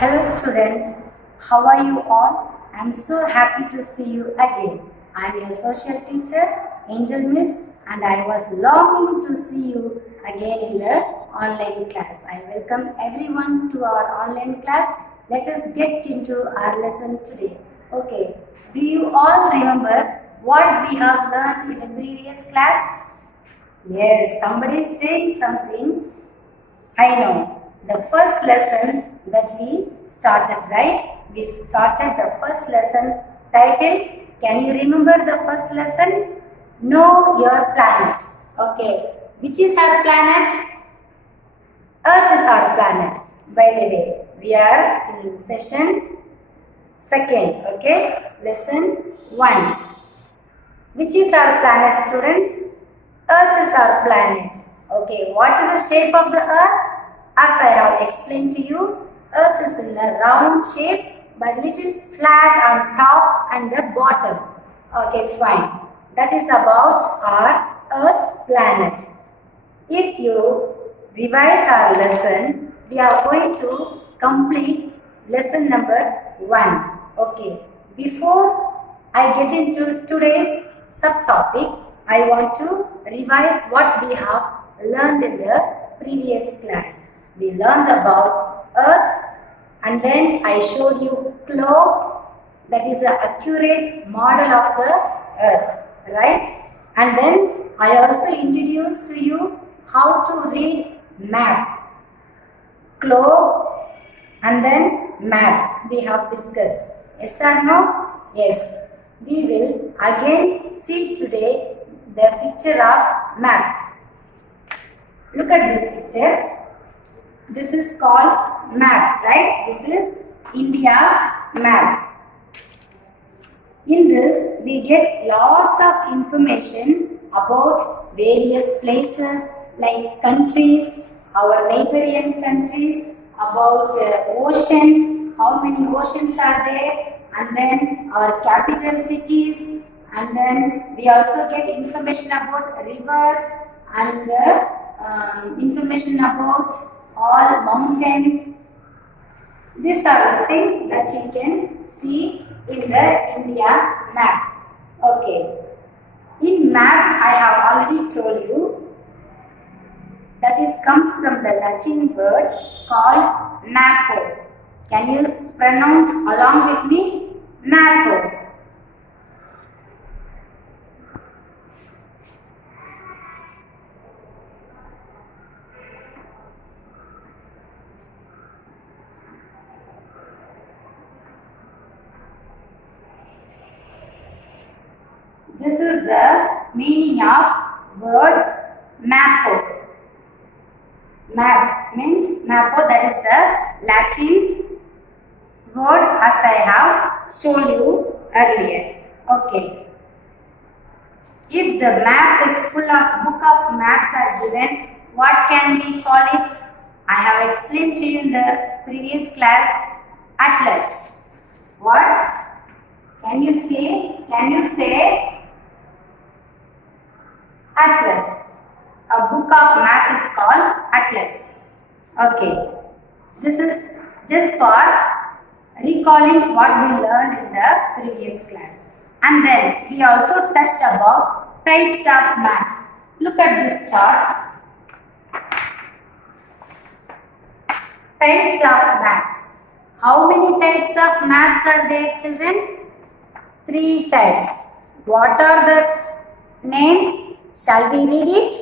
Hello students, how are you all? I am so happy to see you again. I am your social teacher, Angel Miss, and I was longing to see you again in the online class. I welcome everyone to our online class. Let us get into our lesson today. Okay, do you all remember what we have learned in the previous class? Yes, somebody is saying something. I know. The first lesson that we started, right? We started the first lesson titled, can you remember the first lesson? Know your planet. Okay. Which is our planet? Earth is our planet. By the way, we are in session 2nd. Okay. Lesson 1. Which is our planet, students? Earth is our planet. Okay. What is the shape of the Earth? As I have explained to you, Earth is in a round shape but little flat on top and the bottom. Okay, fine. That is about our Earth planet. If you revise our lesson, we are going to complete lesson number 1. Okay. Before I get into today's subtopic, I want to revise what we have learned in the previous class. We learned about Earth, and then I showed you globe, that is an accurate model of the Earth, right? And then I also introduced to you how to read map, globe and then map we have discussed. Yes or no? Yes. We will again see today the picture of map. Look at this picture. This is called map, right? This is India map. In this, we get lots of information about various places like countries, our neighboring countries, about oceans, how many oceans are there, and then our capital cities, and then we also get information about rivers and information about all mountains. These are the things that you can see in the India map. Okay. In map, I have already told you that comes from the Latin word called mappo. Can you pronounce along with me? Mappo. This is the meaning of word mappo. Map means mappo, that is the Latin word as I have told you earlier. Okay. If the map is full of book of maps are given, what can we call it? I have explained to you in the previous class, atlas. What? Can you say? Atlas. A book of map is called atlas. Okay. This is just for recalling what we learned in the previous class. And then we also touched about types of maps. Look at this chart. Types of maps. How many types of maps are there, children? 3 types. What are the names? Shall we read it?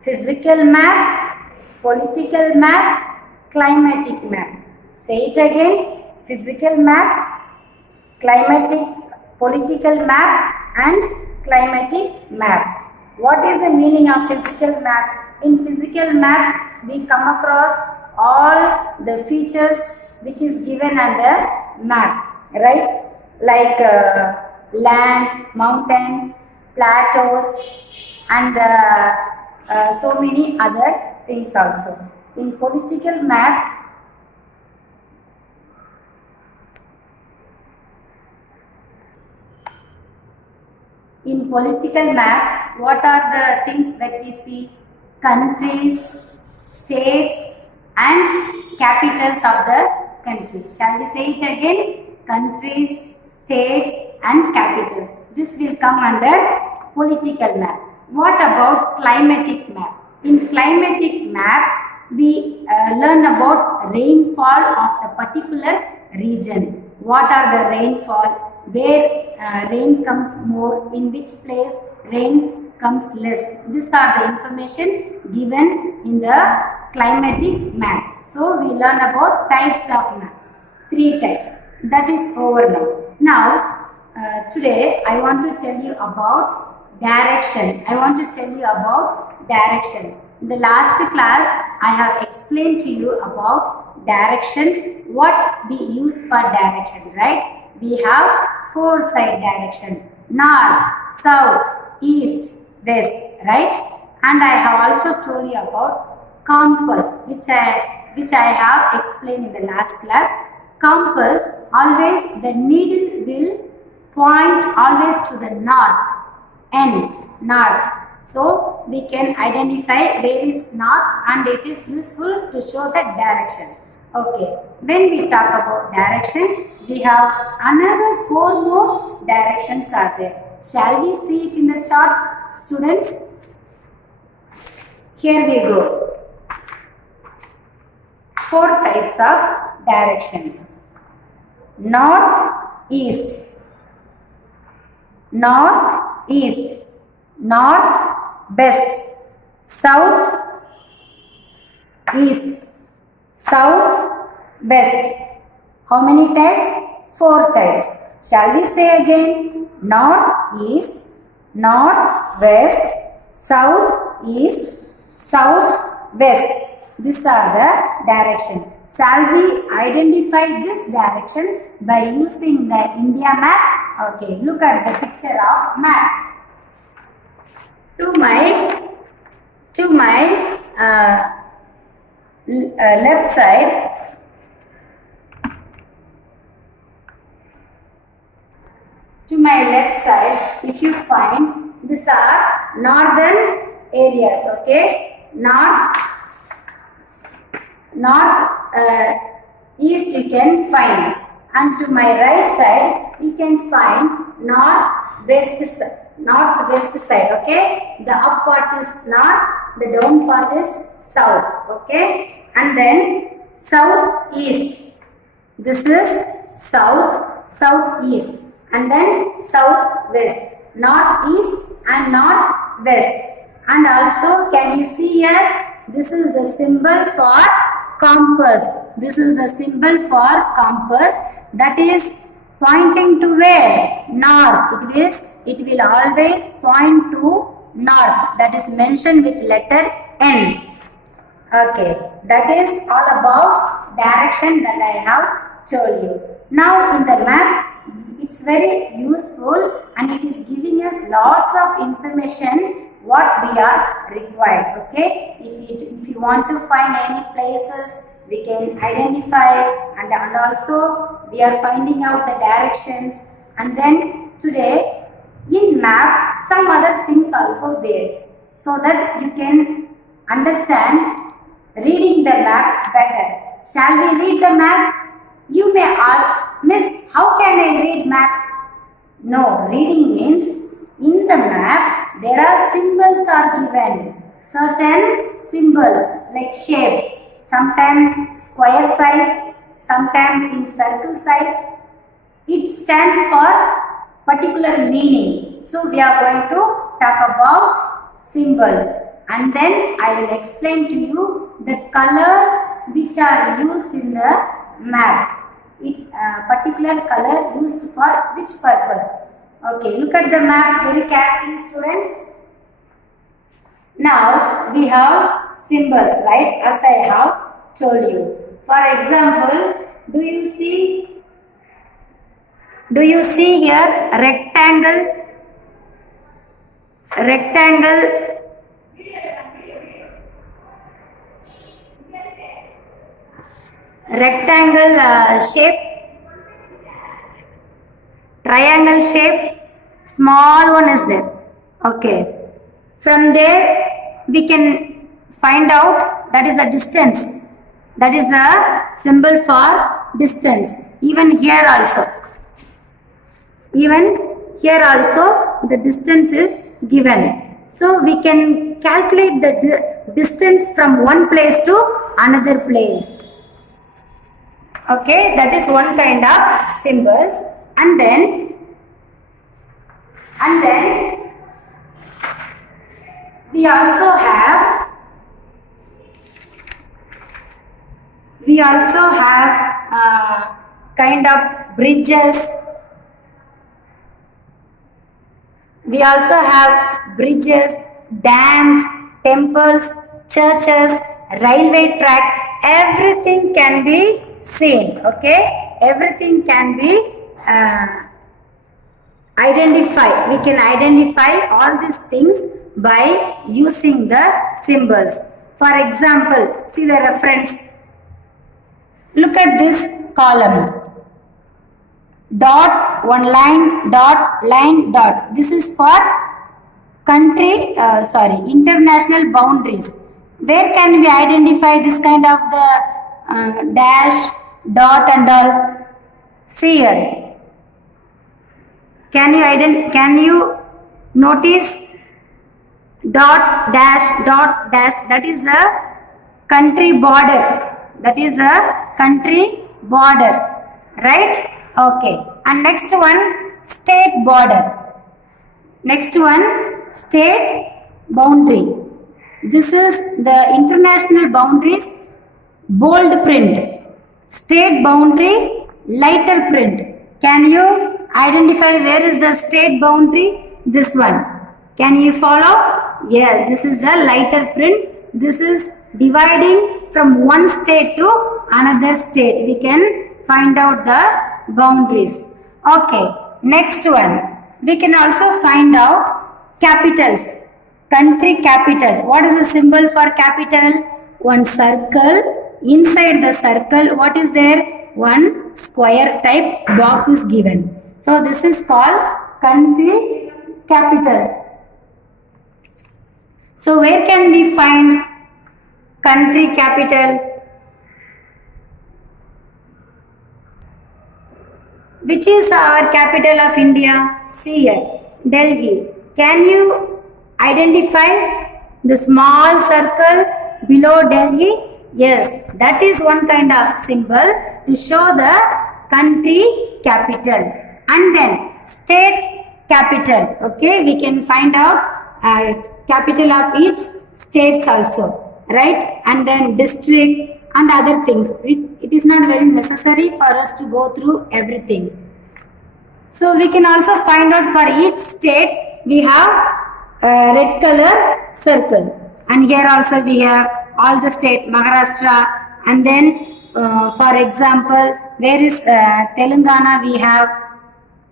Physical map, political map, climatic map. Say it again. Physical map, climatic, political map and climatic map. What is the meaning of physical map? In physical maps, we come across all the features which is given on the map, right? Like land, mountains, plateaus and so many other things also. In political maps, what are the things that we see? Countries, states and capitals of the country. Shall we say it again? Countries, states and capitals. This will come under political map. What about climatic map? In climatic map, we learn about rainfall of the particular region. What are the rainfall? Where rain comes more, in which place rain comes less. These are the information given in the climatic maps. So we learn about types of maps. 3 types. That is over now. Now today I want to tell you about direction. I want to tell you about direction. In the last class, I have explained to you about direction, what we use for direction, right? We have 4 side direction, north, south, east, west, right? And I have also told you about compass, which I have explained in the last class. Compass, always the needle will point always to the north. North. So we can identify where is north and it is useful to show the direction. Okay, when we talk about direction, we have another 4 more directions are there. Shall we see it in the chart, students? Here we go. 4 types of directions. North, east. North, east, north, west, south, east, south, west. How many types? 4 types. Shall we say again? North, east, north, west, south, east, south, west. These are the direction. Shall we identify this direction by using the India map? Okay, look at the picture of map. To my left side, if you find, these are northern areas. Okay, north, east you can find, and to my right side you can find northwest side. Okay, the up part is north, the down part is south. Okay, and then southeast, this is southeast, and then southwest, northeast and northwest. And also, can you see here, this is the symbol for compass. This is the symbol for compass, that is pointing to where? North. It will always point to north. That is mentioned with letter N. Okay, that is all about direction that I have told you. Now in the map, it's very useful and it is giving us lots of information what we are required. Okay, if you want to find any places, we can identify, and also we are finding out the directions. And then today in map some other things also there, so that you can understand reading the map better. Shall we read the map? You may ask, Miss, how can I read map? No, reading means in the map there are symbols are given, certain symbols like shapes, sometimes square size, sometimes in circle size. It stands for particular meaning. So we are going to talk about symbols, and then I will explain to you the colors which are used in the map. Particular color used for which purpose. Okay, look at the map very carefully, students. Now we have symbols, right, as I have told you. For example, do you see here rectangle, shape, triangle shape, small one is there. Okay, from there we can find out that is the distance. That is the symbol for distance. Even here also the distance is given. So we can calculate the distance from one place to another place. Okay, that is one kind of symbols. And then we also have kind of bridges. We also have bridges, dams, temples, churches, railway track. Everything can be seen. Okay, everything can be identified. We can identify all these things by using the symbols. For example, see the reference. Look at this column. Dot, one line, dot, line, dot. This is for international boundaries. Where can we identify this kind of the dash, dot and all? See here. Can you notice dot, dash, that is the country border. That is the country border, right? Okay, and next one, state border. Next one, state boundary. This is the international boundaries, bold print. State boundary, lighter print. Can you identify where is the state boundary? This one. Can you follow? Yes, this is the lighter print. This is dividing from one state to another state. We can find out the boundaries. Okay, next one. We can also find out capitals. Country capital. What is the symbol for capital? One circle. Inside the circle, what is there? One square type box is given. So this is called country capital. So where can we find country capital? Which is our capital of India? See here, Delhi. Can you identify the small circle below Delhi? Yes, that is one kind of symbol to show the country capital. And then state capital. Okay, we can find out capital of each states also, right? And then district and other things. It is not very necessary for us to go through everything. So we can also find out for each states we have a red color circle. And here also we have all the state, Maharashtra, and then for example, where is Telangana we have,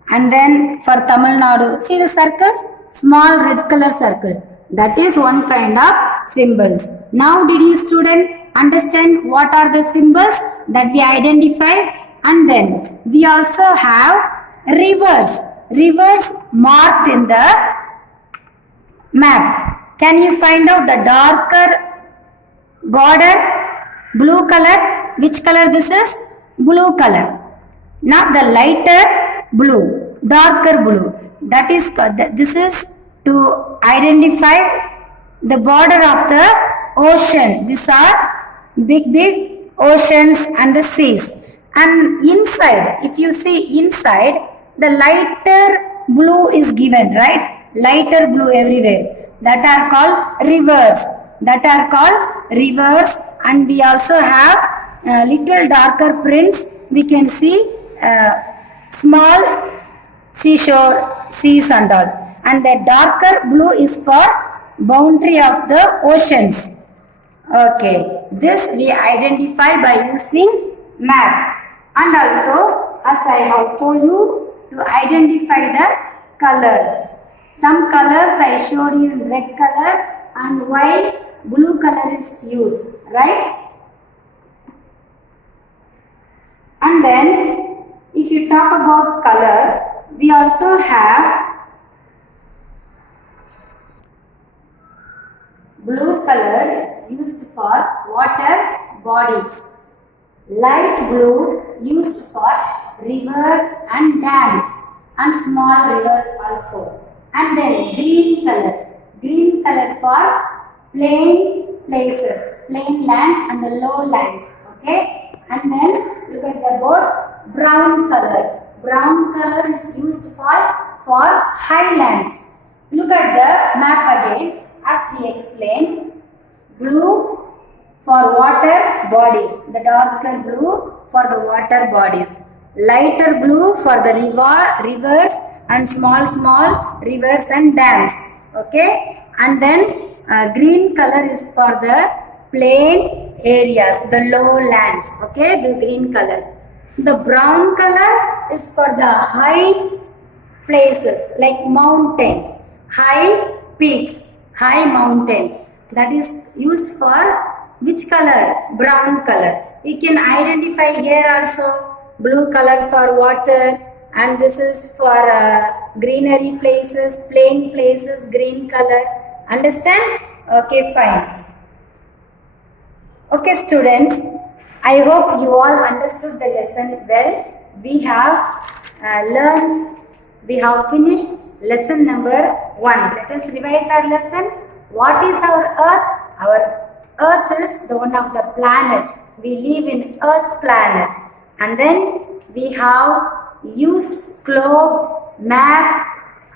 and then for Tamil Nadu, see the circle, small red color circle, that is one kind of symbols. Now did you student understand what are the symbols that we identified? And then we also have rivers marked in the map. Can you find out the darker border, blue color? Which color this is? Blue color. Not the lighter blue, darker blue. That is, this is to identify the border of the ocean. These are big oceans and the seas. And inside, if you see inside, the lighter blue is given, right? Lighter blue everywhere. That are called rivers. And we also have little darker prints. We can see small seashore, seas and all. And the darker blue is for boundary of the oceans. Okay, this we identify by using map. And also, as I have told you, to identify the colors. Some colors I showed you in red color, and while blue color is used, right? And then if you talk about color, we also have blue color is used for water bodies. Light blue used for rivers and dams and small rivers also. And then green color for plain places, plain lands and the lowlands. Okay, and then look at the board, brown color. Brown color is used for highlands. Look at the map again as we explained. Blue for water bodies, the darker blue for the water bodies, lighter blue for the rivers and small rivers and dams. Okay, and then green color is for the plain areas, the lowlands. Okay, the green colors. The brown color is for the high places like mountains, high peaks, high mountains. That is used for which color? Brown color. We can identify here also blue color for water, and this is for greenery places, plain places, green color. Understand? Okay, fine. Okay, students, I hope you all understood the lesson well. We have we have finished lesson number 1. Let us revise our lesson. What is our earth? Our earth is the one of the planet. We live in earth planet. And then we have used globe, map,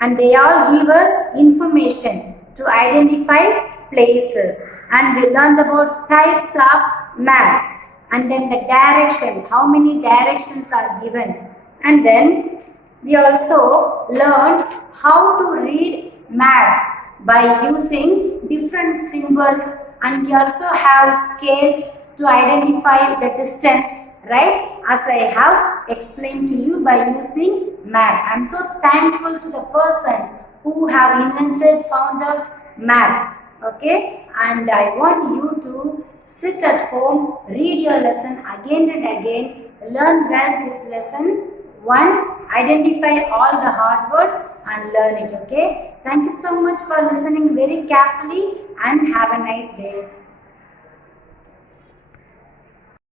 and they all give us information to identify places. And we learned about types of maps. And then the directions, how many directions are given. And then we also learned how to read maps by using different symbols, and we also have scales to identify the distance, right? As I have explained to you by using map. I am so thankful to the person who have found out map. Okay, and I want you to sit at home, read your lesson again and again, learn well this lesson. 1, identify all the hard words and learn it. Okay, thank you so much for listening very carefully and have a nice day.